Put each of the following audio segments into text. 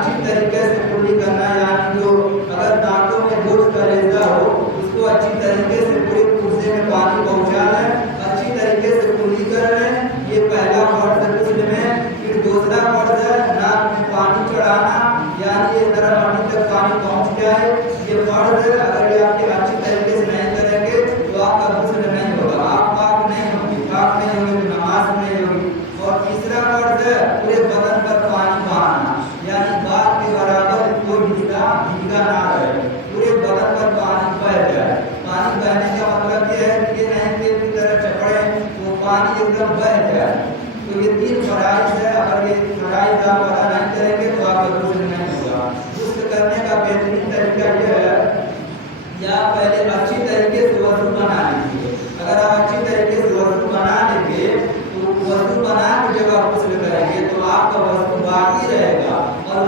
اچھی طریقے سے کلی کرنا، یعنی جو اگر دانتوں میں گوشت کا ریزہ ہو اس کو اچھی طریقے سے پورے پرزے میں پانی پہنچانا ہے، اچھی طریقے سے کلی کر رہے ہیں، یہ پہلا فرض ہے غسل میں۔ پھر دوسرا فرض ہے ناک میں پانی چڑھانا، یعنی یہ طرح ہڈی تک پانی پہنچ جائے، یہ فرض ہے۔ اگر یہ آپ کے اچھی طریقے سے نہیں کریں گے تو آپ کا غسل نہیں ہوگا، آپ پاک نہیں ہوں گے، پاک نہیں ہوں گے تو نماز نہیں ہوگی۔ اور تیسرا فرض ہے پورے بدن پر پانی بہانا، یعنی بال کے برابر کوئی حصہ بھیگا نہ رہے، پورے بدن پر پانی بہ جائے۔ پانی بہنے کا مطلب یہ ہے کہ نہیں کہ کی طرح چپڑے وہ پانی ایک دم بہ جائے۔ تو یہ تین فرائض ہے، اگر یہ فرائض آپ ادا نہیں کریں گے تو آپ کا غسل نہیں ہوگا۔ غسل کرنے کا بہترین طریقہ یہ ہے یا پہلے اچھی طریقے سے وضو بنا لیجیے۔ اگر آپ اچھی طریقے سے وضو بنا لیں گے تو وضو بنا کے جب آپ غسل کریں گے تو آپ کا وضو باقی رہے گا، اور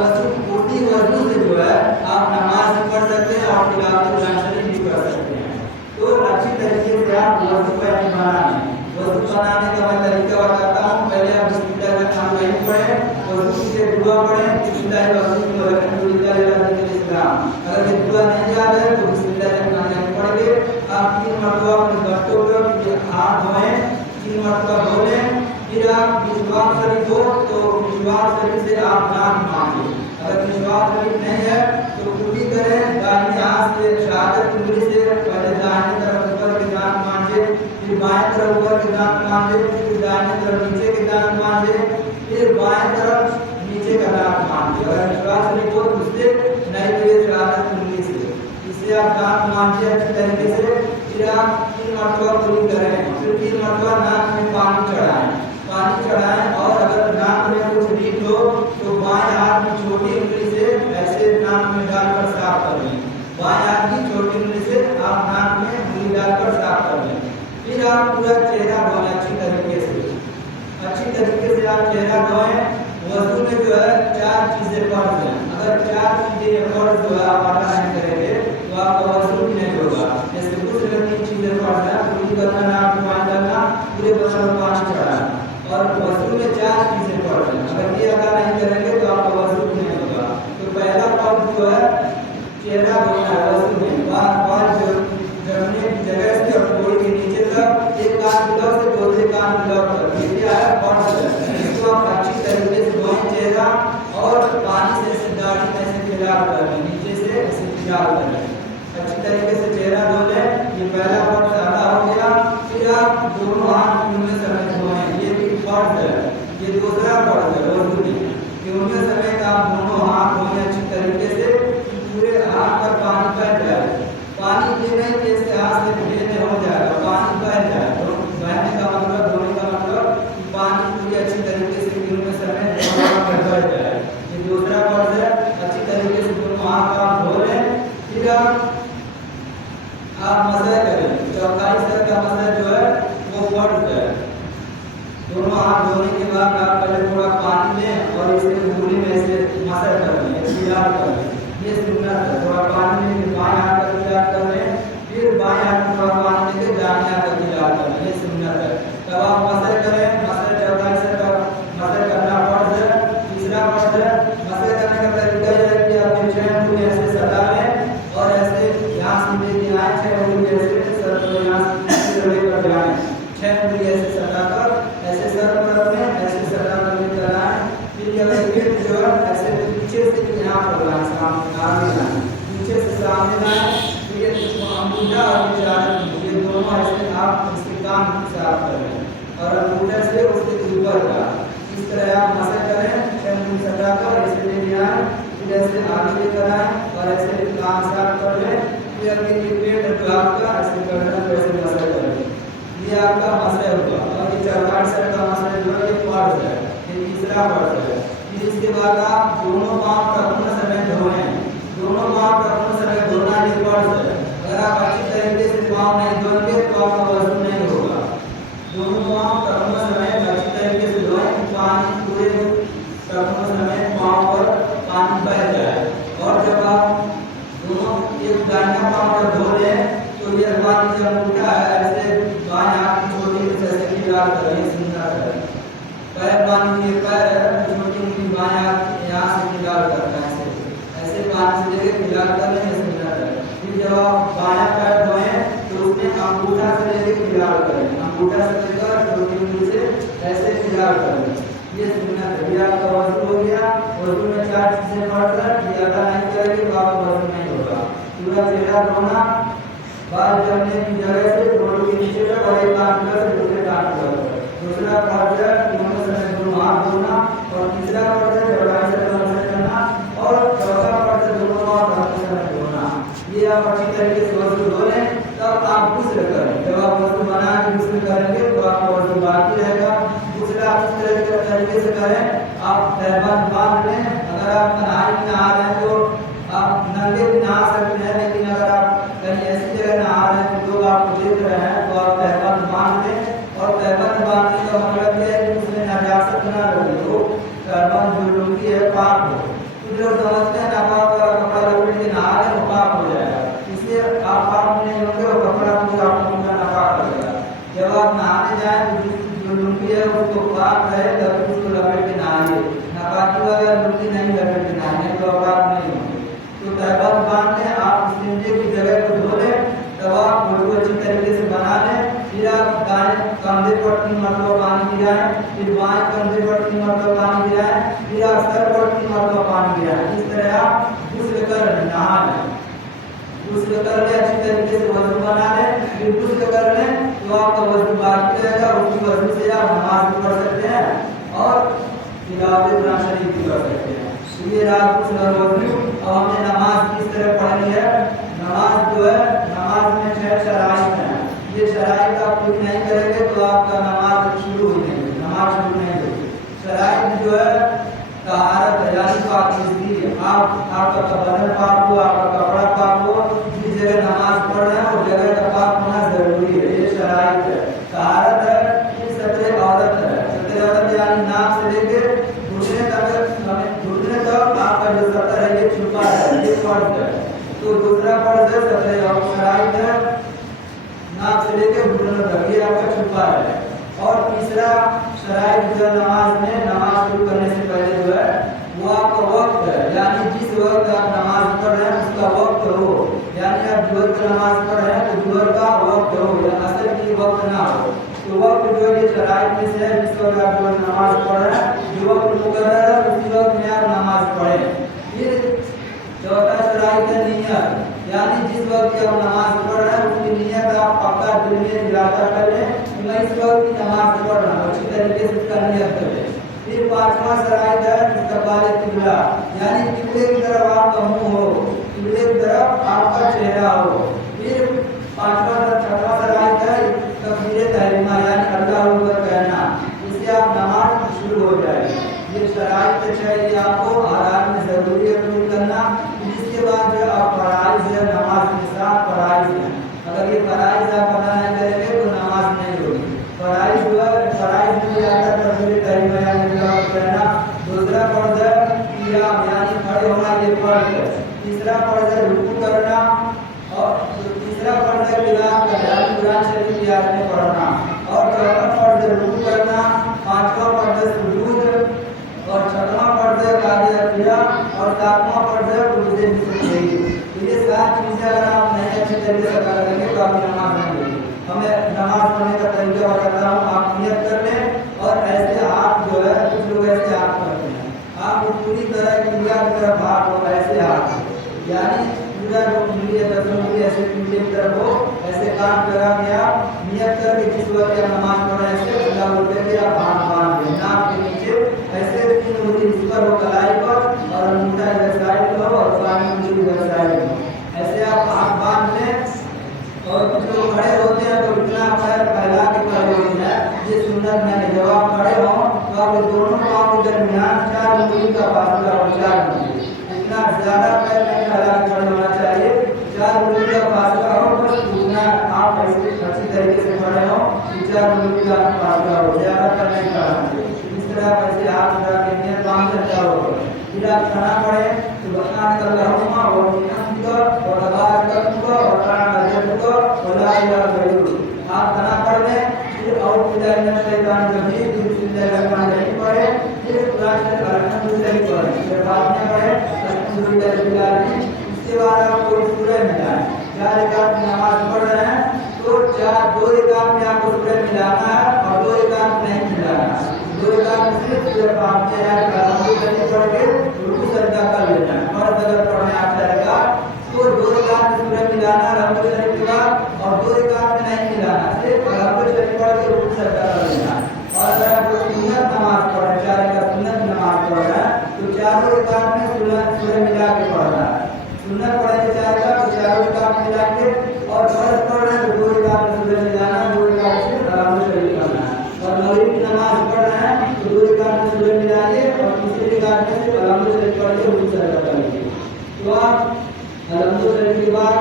پوری وضو سے جو ہے آپ نماز بھی پڑھ سکتے ہیں اور تلاوت قرآن شریف بھی پڑھ سکتے ہیں۔ تو اچھی طریقے سے آپ وضو پہلے بنا لیں۔ وضو بنانے کا میں طریقہ بتاتا ہوں۔ پہلے آپ بسم اللہ الرحمن الرحیم پڑھیں، وضو سے دعا پڑھیں، بسم اللہ الرحمن الرحیم۔ اگر یہ دعا نہیں یاد ہے تو بسم اللہ الرحمن الرحیم پڑھ کے آپ 3 مرتبہ اپنے گھٹوں پر ہاتھ دھوئیں، 3 مرتبہ دھو لیں۔ پھر آپ مسواک شریف ہو تو مسواک شریف سے آپ ناک مانجیں، اگر مسواک شریف نہیں ہے تو کلی کریں، دائیں ہاتھ سے شہادت انگلی سے پہلے دائیں طرف اوپر کے دانت مانجے، پھر بائیں طرف اوپر کے دانت مانجے، پھر دائیں طرف نیچے کے دانت مانجے، پھر بائیں طرف نیچے کا دانت مانجے۔ اگر مسواک شریف ہو تو اس سے نہیں تو یہ شہادت انگلی سے، اس سے آپ دانت مانجے اچھی طریقے سے۔ پھر آپ 3 مرتبہ کلی کریں، پھر 3 مرتبہ ناک میں پانی چڑھائیں، اور اگر ناک میں کچھ لیک ہو تو بائیں ہاتھ کی چھوٹی انگلی سے ایسے ناک میں ڈال کر صاف کر لیں، بائیں ہاتھ کی چھوٹی انگلی سے آپ ناک میں انگلی ڈال کر صاف کر لیں۔ پھر آپ پورا چہرہ دھوئیں اچھی طریقے سے آپ چہرہ دھوئیں۔ وضو میں جو ہے 4 چیزیں فرض ہیں، اگر 4 چیزیں فرض جو ہے آپ ادا نہیں کریں گے تو آپ کا وضو بھی نہیں ہوگا۔ جیسے غسل میں 3 چیزیں فرض ہیں، کلی کرنا، ناک میں پانی ڈالنا، پورے بدن پر پانی چڑھانا، اور وضو میں 4 چیزیں فرض ہیں، اگر یہ ادا نہیں کریں گے تو آپ کا وضو بھی نہیں ہوگا۔ تو پہلا فرض جو ہے چہرہ دھونا ہے وضو میں، بال جمنے کی جگہ سے اور گوڑ کے نیچے تک، ایک کان بلاؤ سے دوسرے کان بلاؤ تک، یہ کیا ہے فرض ہے۔ اس کو آپ اچھی طریقے سے دھوئیں چہرہ، اور پانی سے اسے داڑھی میں سے پھیلا کر لیں، نیچے سے اسے پھیلا کر لیں، اچھی طریقے سے چہرہ دھو لیں۔ یہ پہلا فرض ادا ہو گیا۔ پھر آپ دونوں ہاتھ انگلیوں سمیت دھوئیں، یہ بھی فرض ہے۔ یہ دوسرا فرض ہے وضو میں کہ انگلیوں سمیت آپ دونوں ہاتھ دھوئیں اچھی طریقے سے، پورے ہاتھ پر پانی بہ جائے۔ پانی یہ نہیں کہ اس کے ہاتھ سے بھیجنے ہو جائے گا، پانی بہ جائے۔ تو بہنے کا مطلب، دھونے کا مطلب کہ پانی پوری اچھی طریقے سے انگلیوں سمیت دونوں ہاتھ پر بہ جائے۔ یہ دوسرا فرض ہے، اچھی طریقے سے دونوں ہاتھ آپ دھو لیں۔ پھر آپ مسح کریں، چوتھائی سر کا مسح جو ہے وہ فرض ہے۔ دونوں ہاتھ دھونے کے بعد آپ پہلے تھوڑا پانی لیں اور اسے انگلی میں سے مسح کر لیں، اختیار کر لیں، یہ سنت ہے۔ تھوڑا پانی لیں، پھر بائیں ہاتھ کا اختیار کر لیں، پھر بائیں ہاتھ میں تھوڑا پانی لے کے دائیں ہاتھ کا اختیار کر لیں، یہ سنت ہے۔ تب آپ مسح کریں، مسح چوتھائی سر کا مسح کرنا فرض ہے۔ تیسرا فرض ہے مسح کرنے کا طریقہ یہ ہے کہ آپ 6 انگلی ایسے سٹا لیں، اور ایسے یہاں سے لے کے آئیں، 6 انگلی ایسے سر کو یہاں سے لے کر جائیں، 6 انگلی ایسے سٹا کر ایسے سر پر رکھیں، ایسے سٹا کر لے کر آئیں۔ پھر یہ پیٹ جو ہے ایسے پیچھے سے یہاں پر لائیں، سامنے لائیں، پیچھے سے سامنے لائیں۔ پھر یہ انگوٹھا اور یہ دونوں ایسے آپ اس کے کان صاف کریں، اور انگوٹھے سے اس کے اوپر کا اس طرح آپ مسح کریں، 6 انگلی سٹا کر ایسے لے کے آئیں، پھر ایسے آگے لے کر آئیں اور ایسے کان صاف کر لیں۔ پھر اگر یہ پیٹ جو آپ کا ایسے کرنا تو ایسے مسح کریں، یہ آپ کا مسح ہوگا۔ اور یہ چوتھائی سر کا مسح جو ہے یہ فرض ہے، یہ تیسرا فرض ہے۔ پھر اس کے بعد آپ دونوں پاؤں ٹخنوں سمیت دھوئیں، دونوں پاؤں ٹخنوں سمیت دھونا یہ فرض ہے۔ اگر آپ اچھی طریقے سے پاؤں نہیں دھوئیں گے تو آپ کا وضو نہیں ہوگا۔ دونوں پاؤں ٹخنوں سمیت اچھی طریقے سے دھوئیں، پانی پورے ٹخنوں سمیت پاؤں پر پانی بہ جائے۔ اور جب آپ دونوں ایک دائیں پاؤں پر دھو لیں تو یہ پانی جب اٹھا ہے ایسے بائیں ہاتھ کی چھوٹی جیسے کہ ڈال کر یہ سنت ہے۔ پیر پانی کے پیر چھوٹی انگلی بائیں ہاتھ یہاں سے ڈال کر पानी से लेके खिला कर ये सुनना है। फिर जब आप बायां पैर धोएं तो उसमें अंगूठा से लेके खिला करें, अंगूठा से लेकर छोटी उंगली से ऐसे खिला करें, ये सुनना है। ये आपका वजू हो गया। वजू में 4 चीजें पढ़कर ये अदा नहीं करेगी तो आपका वजू नहीं होगा। पूरा चेहरा धोना, बाल जमने की जगह से दोनों के नीचे तक और एक कान से दूसरे कान तक। दूसरा फर्ज है दोनों समय दोनों हाथ धोना, और तीसरा फर्ज है चौड़ाई से कमर करना, और चौथा फर्ज है दोनों हाथ धोते समय धोना। ये आप अच्छी तरीके से वजू धो लें तब आप गुस्ल करें। जब आप वजू बना के गुस्ल करेंगे तो आपका वजू बाकी रहेगा। गुस्ल आप इस तरह के तरीके से करें, आप तहबंद बांध लें। अगर आप नहाने में नहा रहे हैं तो आप नंगे भी नहा सकते हैं, लेकिन अगर आप कहीं ऐसी जगह नहा रहे हैं तो लोग आपको देख रहे हैं तो आप तहबंद बांध लें। और तहबंद बांधने का मतलब है कि उसमें नजासत ना लगे हो, तहबंद जो लुंगी है पाक हो। तो जो समझते हैं नापाक वाला कपड़ा लपेट के नहा रहे वो पाक हो जाएगा, इसलिए आप पाक नहीं होंगे और कपड़ा पूरा आपका नापाक हो जाएगा। जब आप नहाने जाएं तो जो लुंगी है उसको पाक रहे तब उसको लपेट के नहाइए। नापाकी वाला लुंगी नहीं लपेट के नहाइए तो पाक नहीं होंगे। तो तहबंद बांध लें, आप इस्तिंजे की जगह को धो लें, तब आप वजू अच्छी तरीके से बना लें। फिर आप दाएं कंधे पर 3 मरतबा पानी गिराएं, फिर बाएं कंधे पर 3 मरतबा पानी गिराएं, फिर आप सर पर 3 मरतबा पानी गिराएं। इस तरह आप गुस्ल कर नहा लें। गुस्ल कर लें, अच्छी तरीके से वजू बना लें, फिर गुस्ल कर लें तो आपका वजू बाकी रहेगा। उसी वजू से आप नमाज भी पढ़ सकते हैं और तिलावत कुरान शरीफ भी पढ़ सकते हैं। ये रात गुस्ल और वजू। अब हमने नमाज किस तरह पढ़नी है। नमाज जो है, नमाज में 6 शराइत हैं। ये शराइत आप पूरी नहीं करेंगे तो आपका नमाज शुरू ही नहीं होगी, नमाज शुरू नहीं होगी। शराइत जो है तहारत है, यानी पाकीज़गी। आपका बदन पाक हो, आपका कपड़ा पाक हो, जिस जगह नमाज पढ़ रहे हैं उस जगह का पाक होना जरूरी है। ये शराइत है। तहारत है, ये सतरे औरत है। सतरे औरत यानी नाक से लेके घुटने तक आपका जो सतर है ये छुपा है, ये फर्ज है। तो दूसरा फर्ज है सतरे और शराइत है, नाक से लेके घुटने तक ये आपका छुपा है। और तीसरा शराइत जो है नमाज में, नमाज शुरू करने से पहले जो है वो आपका वक्त है, यानी जिस वक्त आप नमाज पढ़ रहे हैं उसका वक्त हो। यानी आप जुहर की नमाज पढ़ रहे हैं तो जुहर का वक्त हो या असर की वक्त ना हो। तो वक्त जो ये शराइत में से है, जिस वक्त आप जुहर नमाज पढ़ रहे हैं, जो वक्त मुकर्रर है उसी वक्त में आप नमाज पढ़ें। फिर चौथा शराइत है नियत, यानी जिस वक्त आप नमाज पढ़ रहे हैं उसकी नियत आप पक्का दिल में इरादा कर लें कि मैं इस वक्त की नमाज पढ़ रहा हूँ, अच्छी तरीके से उसका नियत कर लें। फिर पांचवा शराइत है इस्तक़बाल किबला, यानी किबले की तरफ आपका मुंह हो, किबले की तरफ आपका चेहरा हो। फिर छठवां शराइत है तकबीर तहरीमा, यानी अल्लाहु अकबर कहना, इससे आप नमाज शुरू हो जाएगी। ये शराइत चाहिए आपको आराम में जरूरी है पूरी करना। इसके बाद जो आप फराइज है, नमाज के साथ फराइज है, अगर ये फराइज आप अदा नहीं करेंगे तो नमाज नहीं होगी। फराइज जो है, फराइज में आता है तकबीर तहरीमा यानी अल्लाहु अकबर कहना। दूसरा फर्ज है क़ियाम यानी खड़े होना, ये फर्ज है। तीसरा फर्ज है रुकू करना, और तीसरा फर्ज है तिलावत करना यानी कुरान शरीफ की आयतें पढ़ना, और चौथा फर्ज है रुकू करना, पांचवा फर्ज है सुजूद, और छठवां फर्ज है कादे अतिया, और सातवां फर्ज है रुकूए निसबी। तो ये 7 चीजें अगर आप नहीं अच्छे तरीके से कर लेंगे तो आपकी नमाज नहीं होगी। हमें नमाज पढ़ने का तरीका बताता हूँ, आप नियत कर लें और ऐसे हाथ जो है, कुछ लोग ऐसे हाथ करते हैं, आप पूरी तरह क्रिया की तरफ हाथ हो, ऐसे हाथ यानी पूरा जो उंगली है 10 उंगली ऐसे क्रिया की तरफ हो, ऐसे कान लगा के आप नियत करके जिस वक्त आप नमाज पढ़ रहे हैं ऐसे अल्लाह बोलते हैं आप हाथ बांध लें नाक के नीचे, ऐसे 3 उंगली इस पर हो कलाई पर, और अंगूठा इधर साइड पर हो और बाएं उंगली इधर साइड में, ऐसे आप हाथ बांध लें। और कुछ लोग खड़े होते हैं तो इतना पैर फैला के खड़े होते हैं, ये सुन्नत नहीं है। जब आप खड़े हों तो आप दोनों पाँव के दरमियान 4 उंगली का फासला हो, 4 उंगली, इतना ज्यादा पैर नहीं फैला के खड़े होना चाहिए, 4 उंगली का फासला हो, बस उतना आप ऐसे अच्छी तरीके से खड़े हों कि 4 उंगली का फासला हो, ज्यादा पैर नहीं फैलाना चाहिए। इस तरह वैसे हाथ उठा के नियत बांध कर क्या होगा। फिर आप खाना पढ़े सुब्हानक अल्लाहुम्मा व बिहम्दिका व तबारक अस्मुका व तआला जद्दुका व ला इलाहा गैरुक। आप खाना पढ़ लें, फिर औज़ु बिल्लाहि मिनश शैतानिर रजीम, बिस्मिल्लाहिर रहमानिर रहीम पढ़े, फिर कुरान शरीफ अल्हम्दुलिल्लाह पढ़े, फिर फातिहा पढ़े, अल्हम्दुलिल्लाहि रब्बिल आलमीन, मिलाना है और 2 रकात नहीं मिलाना है। 2 रकात सिर्फ जब आपके यहाँ करामती करनी पड़ के रुकू सजदा कर लेना है। फर्ज अगर पढ़ने आप जाएगा तो 2 रकात में सूरज मिलाना रहमत शरीफ के बाद और 2 रकात में नहीं मिलाना, सिर्फ रहमत शरीफ पढ़ के रुकू सजदा कर लेना। और अगर आप सुन्नत नमाज पढ़ रहे हैं, 4 रकात सुन्नत नमाज पढ़ रहे हैं तो 4 रकात में सूरज मिला के पढ़ना है। सुन्नत पढ़े 4 रकात तो 4 रकात मिला के, और फर्ज पढ़ रहे हैं तो 2 रकात में सूरज मिलाना, 2 रकात से रहमत शरीफ करना है। और मगरिब की नमाज पढ़ रहे हैं तो 2 रकात में सूरज मिलाइए और तीसरी रकात में से रहमत शरीफ पढ़ के रुकू सजदा कर लीजिए। तो आप रहमत शरीफ के बाद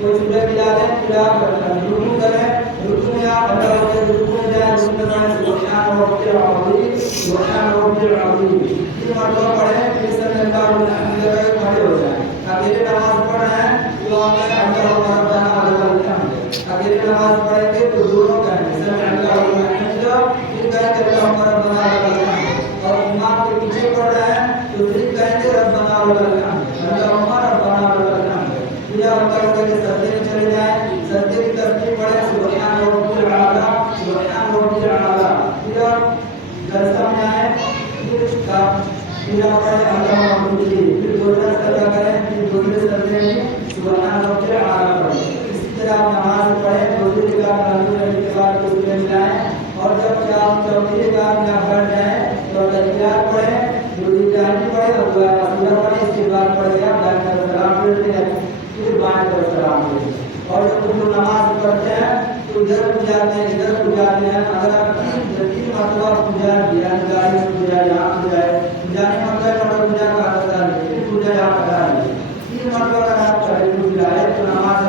कोई सूरज मिला दें, फिर आप रुकू करें, रुकू में आप अल्लाह के रुकू में जाए, रुकू में जाए सुभान रब्बिल अज़ीम, सुभान रब्बिल अज़ीम 3 मरतबा पढ़ें, फिर सल्लल्लाहु अलैहि वसल्लम खड़े हो जाएं। अकेले नमाज पढ़ रहे हैं तो आप अल्लाहु रब्बना व लकल हम्द, अकेले नमाज पढ़ेंगे तो दोनों कहेंगे सल्लल्लाहु अलैहि वसल्लम, फिर कहेंगे अल्लाहु रब्बना व लकल हम्द। और इमाम के पीछे पढ़ रहे हैं तो फिर कहेंगे रब्बना व लकल हम्द, अल्लाहु रब्बना व लकल हम्द। फिर आप करके सजदे में चले जाएं, सजदे की तस्बीह पढ़ें सुभान रब्बिल आला, सुभान रब्बिल आला। फिर आप जलसा में आए, फिर आप पढ़ें अल्लाहु अकबर, फिर दूसरा सजदा करें, फिर दूसरे सजदे में सुभान रब्बिल आला पढ़ें। इसी तरह आप नमाज पढ़ें, दूसरी रकात रहमत शरीफ के बाद सूरज मिलाएं और जब चौथी रकात में आप बैठ जाएं तो तहियात पढ़ें, दूसरी जानी पढ़ें और दुआ मसूला पढ़ें। इसके बाद पढ़े आप दाएं तरफ सलाम फेरते हैं, फिर बाएं तरफ सलाम फेरते हैं। और जब हम लोग नमाज पढ़ते हैं तो इधर को जाते हैं, इधर को जाते हैं। अगर आप 3 मरतबा पूजा किया, गाड़ी में पूजा, यहाँ पूजा है, जाने मतलब पूजा का अदा नहीं, फिर पूजा यहाँ अदा नहीं। 3 मरतबा अगर आप चढ़े बुलाए तो नमाज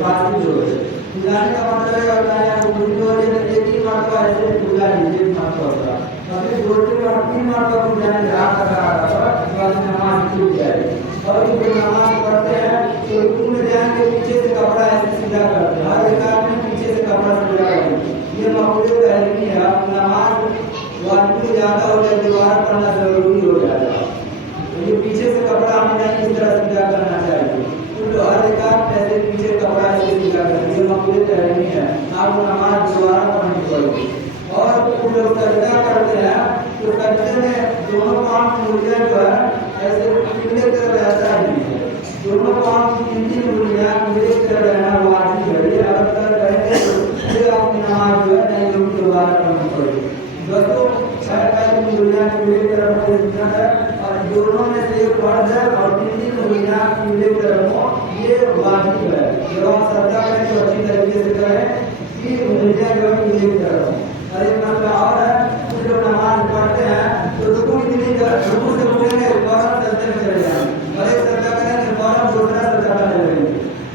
फासिल हो गई। बुलाने का मतलब होता है आपको पूरी हो रही है, 3 मरतबा ऐसे पूजा लीजिए, 1 मरतबा अभी 2-3 मरतबा पूजा नहीं आप अदा नमाज टूट जाएगी। और जो नमाज पढ़ते हैं तो रुकू में जाएंगे, पीछे से कपड़ा ऐसे सीधा करते हैं, हर रकात में पीछे से कपड़ा सीधा करते हैं। ये मकबूल तहरीमी है। आप नमाज वाजिब ज़्यादा हो जाए, दोबारा पढ़ना जरूरी हो जाएगा। ये पीछे से कपड़ा हमें नहीं इस तरह सीधा करना चाहिए, तो हर रकात ऐसे पीछे कपड़ा ऐसे सीधा करते हैं। ये मकबूल तहरीमी है, आपको नमाज दोबारा पढ़नी पड़ेगी। और कुछ लोग सजदा करते हैं तो सजदे में दोनों पाँव की उंगलियां जो है ऐसे किबले की तरफ ऐसा ही है, दोनों पाँव की 3 उंगलियां किबले की तरफ रहना वाजिब है। ये अलग तरह करेंगे तो फिर आपकी नमाज जो है नहीं लोग दोबारा पढ़नी पड़ेगी। दोस्तों पैर की उंगलियां किबले की तरफ है और दोनों में से एक फर्ज है और 3 उंगलियां किबले की तरफ हो, ये वाजिब है। जब आप सजदा करें तो अच्छी तरीके से करें कि उंगलियां जो है किबले की तरफ हो। और एक मसला और है, कुछ लोग नमाज पढ़ते हैं तो रुकू से उठेंगे फौरन सजदे में चले जाएंगे, और एक सजदा करेंगे फौरन दूसरा सजदा करने लगेंगे।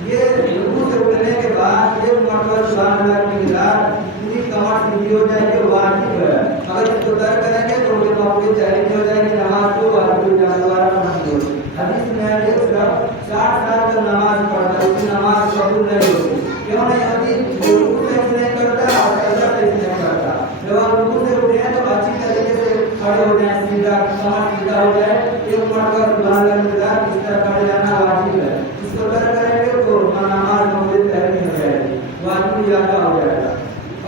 ये रुकू से उठने के बाद 1 मरतबा सुभान अल्लाह की गिरात पूरी कमर सीधी हो जाएगी, वाजिब है। अगर इसको तर्क करेंगे तो उनके मौके जाहिर हो जाएगी, नमाज को वाजिब दोबारा पढ़नी होगी। हदीस में है एक शख्स 60 साल तक नमाज पढ़ता है, उसकी नमाज कबूल नहीं होती। क्यों नहीं होती? रुकू से नहीं करता और सजदा से नहीं करता। जब आप रुकू से उठे हैं तो अच्छी तरीके से खड़े हो जाए, सीधा कमर सीधा हो जाए, 1 मरतबा सुभान अल्लाह के बाद इस तरह खड़े रहना वाजिब है। इसको तर्क करेंगे तो नमाज मौके तहरीर हो जाएगी, वाजिब ज्यादा हो जाएगा।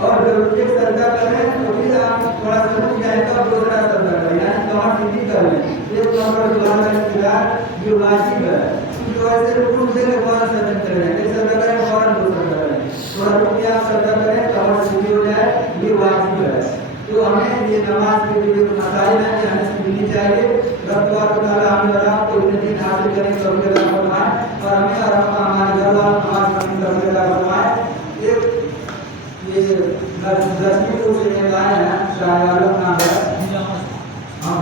और जब एक सजदा करें तो फिर आप थोड़ा सा रुक जाए तो दूसरा सजदा करें, यानी कमर सीधी कर लें। 1 मरतबा सुभान अल्लाह के बाद ये वाजिब है। जो ऐसे रुकू से फौरन सजदा करें, एक सजदा करें फौरन दूसरा करें, थोड़ा रुक के आप सजदा करें, कमर सीधी हो जाए, ये वाजिब है। तो हमें ये नमाज के लिए मसाइल हैं कि हमें सीखनी चाहिए। रब ताला हमें बता तो इतने दिन हासिल करें कबूल फरमाए और हमें और हमारे घर वालों नमाज पढ़ने कबूल फरमाए। एक ये 10वीं को से गाय है शायद नाम है, हाँ